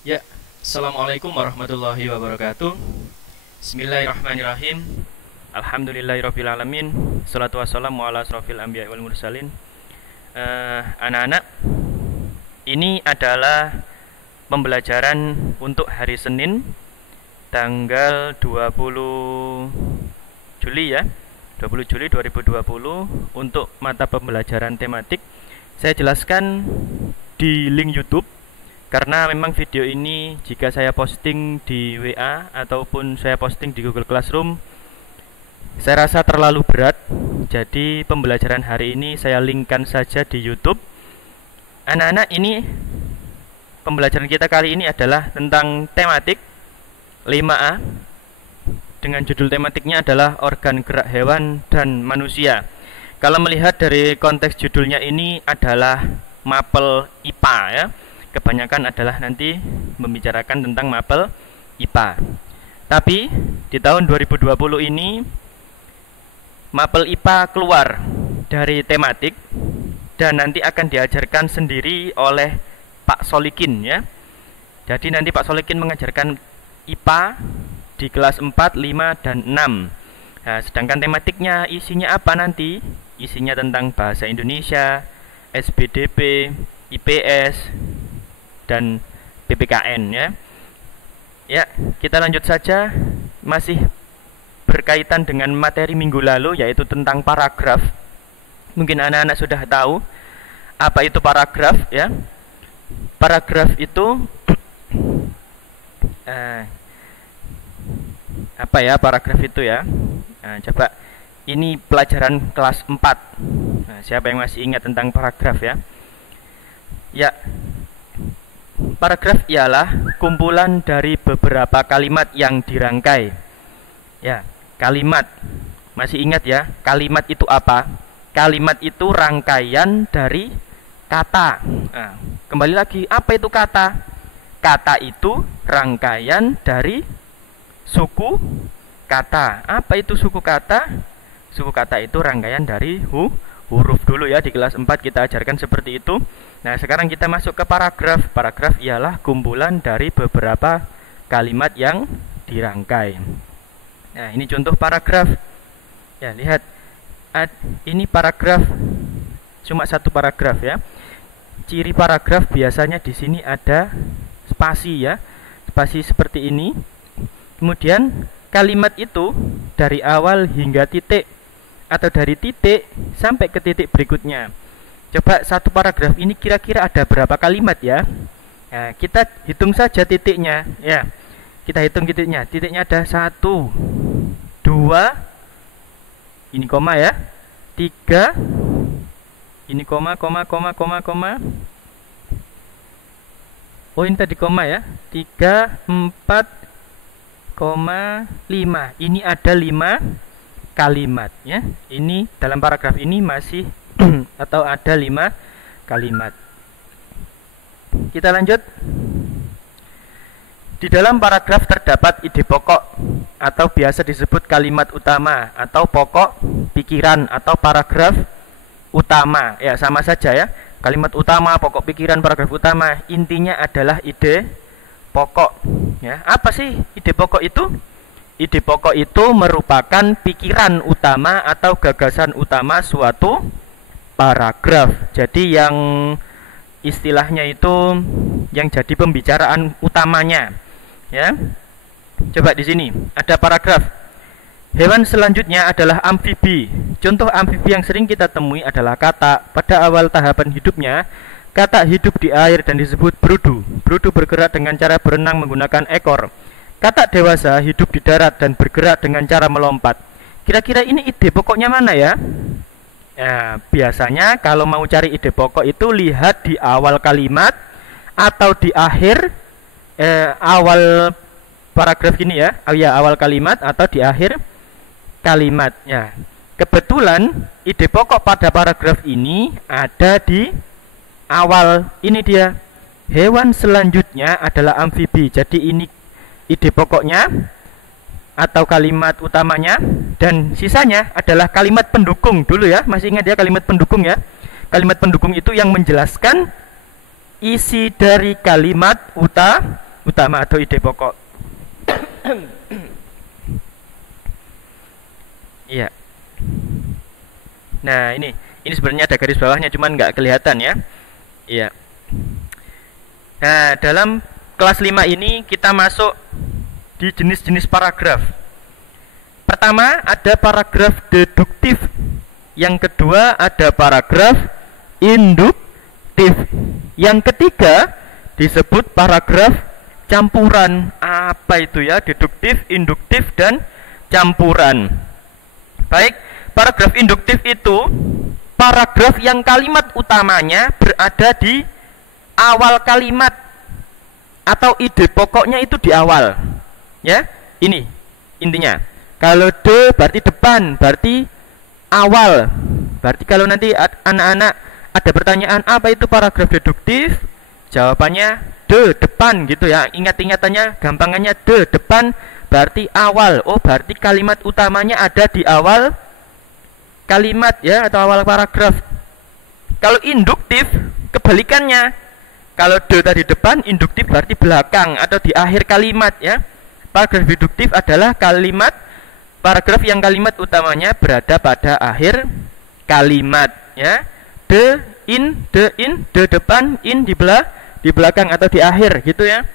Ya, Assalamualaikum warahmatullahi wabarakatuh. Bismillahirrahmanirrahim. Alhamdulillahirrabbilalamin. Salatu wassalamu ala asrofil anbiya wal mursalin. Anak-anak, ini adalah pembelajaran untuk hari Senin tanggal 20 Juli ya, 20 Juli 2020 untuk mata pembelajaran tematik. Saya jelaskan di link YouTube karena memang video ini jika saya posting di WA ataupun saya posting di Google Classroom, saya rasa terlalu berat. Jadi pembelajaran hari ini saya linkkan saja di YouTube. Anak-anak, ini pembelajaran kita kali ini adalah tentang tematik 5A dengan judul tematiknya adalah organ gerak hewan dan manusia. Kalau melihat dari konteks judulnya ini adalah mapel IPA ya. Kebanyakan adalah nanti membicarakan tentang mapel IPA. Tapi di tahun 2020 ini mapel IPA keluar dari tematik dan nanti akan diajarkan sendiri oleh Pak Solikin ya. Jadi nanti Pak Solikin mengajarkan IPA di kelas 4, 5, dan 6. Nah, sedangkan tematiknya isinya apa nanti? Isinya tentang bahasa Indonesia, SBDP, IPS, dan PPKN ya. Ya, kita lanjut saja. Masih berkaitan dengan materi minggu lalu, yaitu tentang paragraf. Mungkin anak-anak sudah tahu apa itu paragraf ya. Paragraf itu apa ya paragraf itu ya? Coba, ini pelajaran kelas 4. Siapa yang masih ingat tentang paragraf ya? Ya, paragraf ialah kumpulan dari beberapa kalimat yang dirangkai. Ya, kalimat. Masih ingat ya? Kalimat itu apa? Kalimat itu rangkaian dari kata. Kembali lagi, apa itu kata? Kata itu rangkaian dari suku kata. Apa itu suku kata? Suku kata itu rangkaian dari huruf dulu ya. Di kelas 4 kita ajarkan seperti itu. Nah, sekarang kita masuk ke paragraf. Paragraf ialah kumpulan dari beberapa kalimat yang dirangkai. Nah, ini contoh paragraf. Ya, lihat. Ini paragraf. Cuma satu paragraf ya. Ciri paragraf biasanya di sini ada spasi ya. Spasi seperti ini. Kemudian kalimat itu dari awal hingga titik atau dari titik sampai ke titik berikutnya. Coba satu paragraf ini kira-kira ada berapa kalimat ya? Nah, kita hitung saja titiknya ya. Kita hitung titiknya. Titiknya ada 1, 2, ini koma ya, 3, ini koma. Oh, ini tadi koma ya. 3, 4, 5. Ini ada 5 kalimat ya. Ini dalam paragraf ini masih atau ada 5 kalimat. Kita lanjut. Di dalam paragraf terdapat ide pokok atau biasa disebut kalimat utama atau pokok pikiran atau paragraf utama. Ya, sama saja ya. Kalimat utama, pokok pikiran, paragraf utama. Intinya adalah ide pokok ya. Apa sih ide pokok itu? Ide pokok itu merupakan pikiran utama atau gagasan utama suatu paragraf. Jadi yang istilahnya itu yang jadi pembicaraan utamanya ya. Coba di sini ada paragraf. Hewan selanjutnya adalah amfibi. Contoh amfibi yang sering kita temui adalah katak. Pada awal tahapan hidupnya, katak hidup di air dan disebut berudu. Berudu bergerak dengan cara berenang menggunakan ekor. Katak dewasa hidup di darat dan bergerak dengan cara melompat. Kira-kira ini ide pokoknya mana ya? Ya, biasanya kalau mau cari ide pokok itu lihat di awal kalimat atau di akhir awal paragraf ini ya. Ya, awal kalimat atau di akhir kalimat ya. Kebetulan ide pokok pada paragraf ini ada di awal. Ini dia. Hewan selanjutnya adalah amfibi. Jadi ini ide pokoknya atau kalimat utamanya, dan sisanya adalah kalimat pendukung dulu ya. Masih ingat ya kalimat pendukung ya? Kalimat pendukung itu yang menjelaskan isi dari kalimat utama atau ide pokok. Iya. Nah, ini sebenarnya ada garis bawahnya, cuman nggak kelihatan ya. Iya. Nah, dalam kelas 5 ini kita masuk di jenis-jenis paragraf. Pertama ada paragraf deduktif. Yang kedua ada paragraf induktif. Yang ketiga disebut paragraf campuran. Apa itu ya? Deduktif, induktif, dan campuran. Baik, paragraf induktif itu paragraf yang kalimat utamanya berada di awal kalimat atau ide pokoknya itu di awal. Ya, ini intinya. Kalau de berarti depan, berarti awal. Berarti kalau nanti anak-anak ada pertanyaan apa itu paragraf deduktif, jawabannya de depan gitu ya. Ingat-ingatannya gampangannya de depan berarti awal. Oh, berarti kalimat utamanya ada di awal kalimat ya, atau awal paragraf. Kalau induktif kebalikannya. Kalau de tadi depan, induktif berarti belakang atau di akhir kalimat ya. Paragraf deduktif adalah paragraf yang kalimat utamanya berada pada akhir kalimat ya. De in, de depan, in di belakang atau di akhir gitu ya.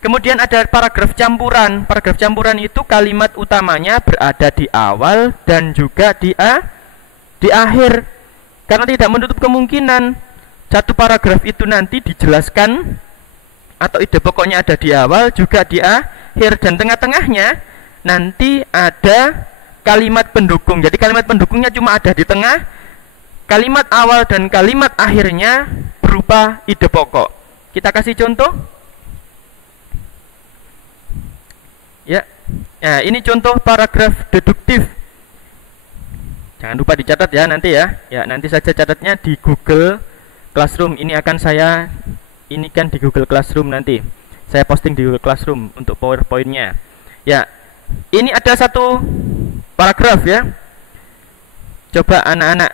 Kemudian ada paragraf campuran. Paragraf campuran itu kalimat utamanya berada di awal dan juga di akhir. Karena tidak menutup kemungkinan satu paragraf itu nanti dijelaskan atau ide pokoknya ada di awal juga di akhir, dan tengah-tengahnya nanti ada kalimat pendukung. Jadi kalimat pendukungnya cuma ada di tengah. Kalimat awal dan kalimat akhirnya berupa ide pokok. Kita kasih contoh. Ya, nah ini contoh paragraf deduktif. Jangan lupa dicatat ya nanti ya. Ya, nanti saja catatnya di Google Classroom. Ini akan saya inikan di Google Classroom nanti. Saya posting di Google Classroom untuk PowerPoint-nya. Ya, ini ada satu paragraf ya. Coba anak-anak,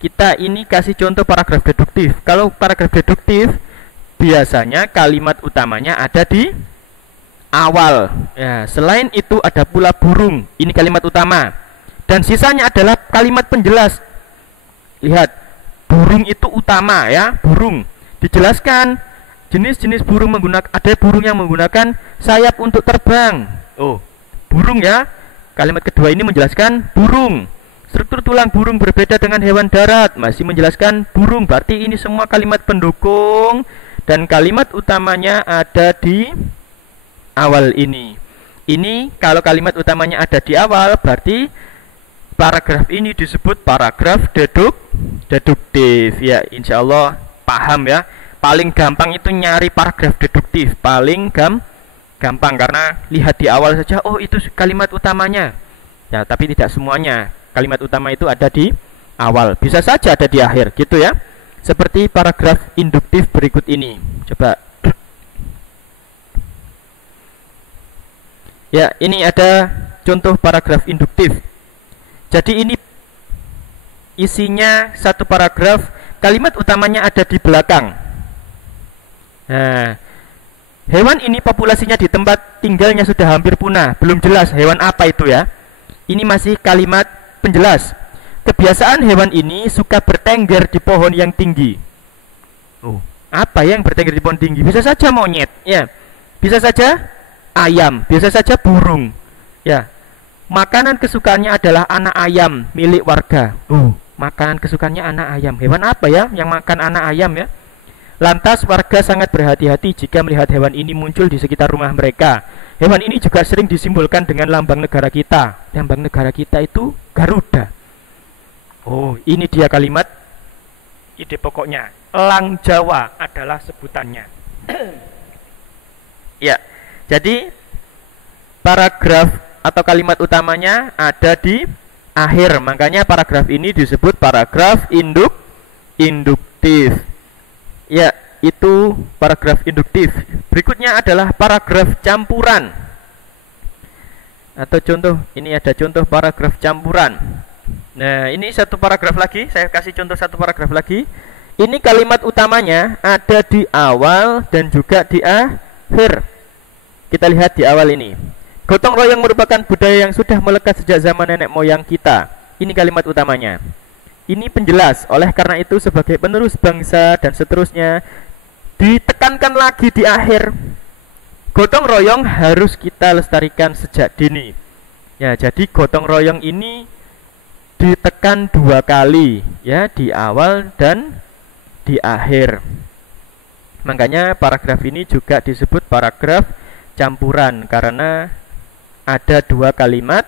kita ini kasih contoh paragraf deduktif. Kalau paragraf deduktif biasanya kalimat utamanya ada di awal ya. Selain itu ada pula burung, ini kalimat utama, dan sisanya adalah kalimat penjelas. Lihat, burung itu utama ya. Burung dijelaskan jenis-jenis burung menggunakan, ada burung yang menggunakan sayap untuk terbang. Oh, burung ya. Kalimat kedua ini menjelaskan burung. Struktur tulang burung berbeda dengan hewan darat, masih menjelaskan burung. Berarti ini semua kalimat pendukung dan kalimat utamanya ada di awal ini. Ini kalau kalimat utamanya ada di awal, berarti paragraf ini disebut paragraf deduktif. Ya, insya Allah paham ya. Paling gampang itu nyari paragraf deduktif. Paling gampang karena lihat di awal saja, oh itu kalimat utamanya. Ya, tapi tidak semuanya. Kalimat utama itu ada di awal. Bisa saja ada di akhir gitu ya. Seperti paragraf induktif berikut ini. Coba. Ya, ini ada contoh paragraf induktif. Jadi ini isinya satu paragraf, kalimat utamanya ada di belakang. Nah, hewan ini populasinya di tempat tinggalnya sudah hampir punah. Belum jelas hewan apa itu ya. Ini masih kalimat penjelas. Kebiasaan hewan ini suka bertengger di pohon yang tinggi. Oh, apa yang bertengger di pohon tinggi? Bisa saja monyet, ya. Bisa saja ayam, bisa saja burung. Ya. Makanan kesukaannya adalah anak ayam milik warga. Makanan kesukaannya anak ayam. Hewan apa ya yang makan anak ayam ya? Lantas warga sangat berhati-hati jika melihat hewan ini muncul di sekitar rumah mereka. Hewan ini juga sering disimbolkan dengan lambang negara kita. Lambang negara kita itu Garuda. Oh, ini dia kalimat ide pokoknya. Elang Jawa adalah sebutannya. Ya, jadi paragraf atau kalimat utamanya ada di akhir. Makanya paragraf ini disebut paragraf induktif. Ya, itu paragraf induktif. Berikutnya adalah paragraf campuran. Atau contoh, ini ada contoh paragraf campuran. Nah, ini satu paragraf lagi. Saya kasih contoh satu paragraf lagi. Ini kalimat utamanya ada di awal dan juga di akhir. Kita lihat di awal ini. Gotong royong merupakan budaya yang sudah melekat sejak zaman nenek moyang kita. Ini kalimat utamanya. Ini penjelas, oleh karena itu sebagai penerus bangsa dan seterusnya, ditekankan lagi di akhir. Gotong royong harus kita lestarikan sejak dini. Ya, jadi gotong royong ini ditekan 2 kali, ya, di awal dan di akhir. Makanya paragraf ini juga disebut paragraf campuran karena ada 2 kalimat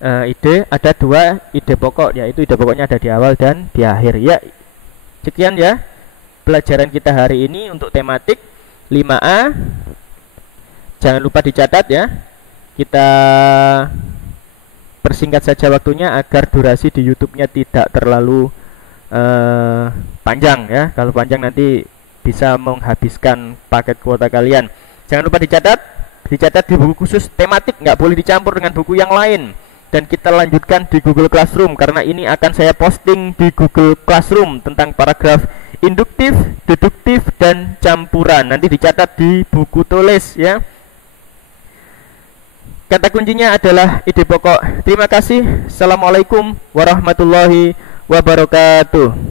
ada 2 ide pokok, yaitu ide pokoknya ada di awal dan di akhir. Ya, sekian ya pelajaran kita hari ini untuk tematik 5A. Jangan lupa dicatat ya. Kita persingkat saja waktunya agar durasi di YouTube-nya tidak terlalu panjang ya. Kalau panjang nanti bisa menghabiskan paket kuota kalian. Jangan lupa dicatat di buku khusus tematik, nggak boleh dicampur dengan buku yang lain. Dan kita lanjutkan di Google Classroom karena ini akan saya posting di Google Classroom tentang paragraf induktif, deduktif, dan campuran. Nanti dicatat di buku tulis ya. Kata kuncinya adalah ide pokok. Terima kasih. Assalamualaikum warahmatullahi wabarakatuh.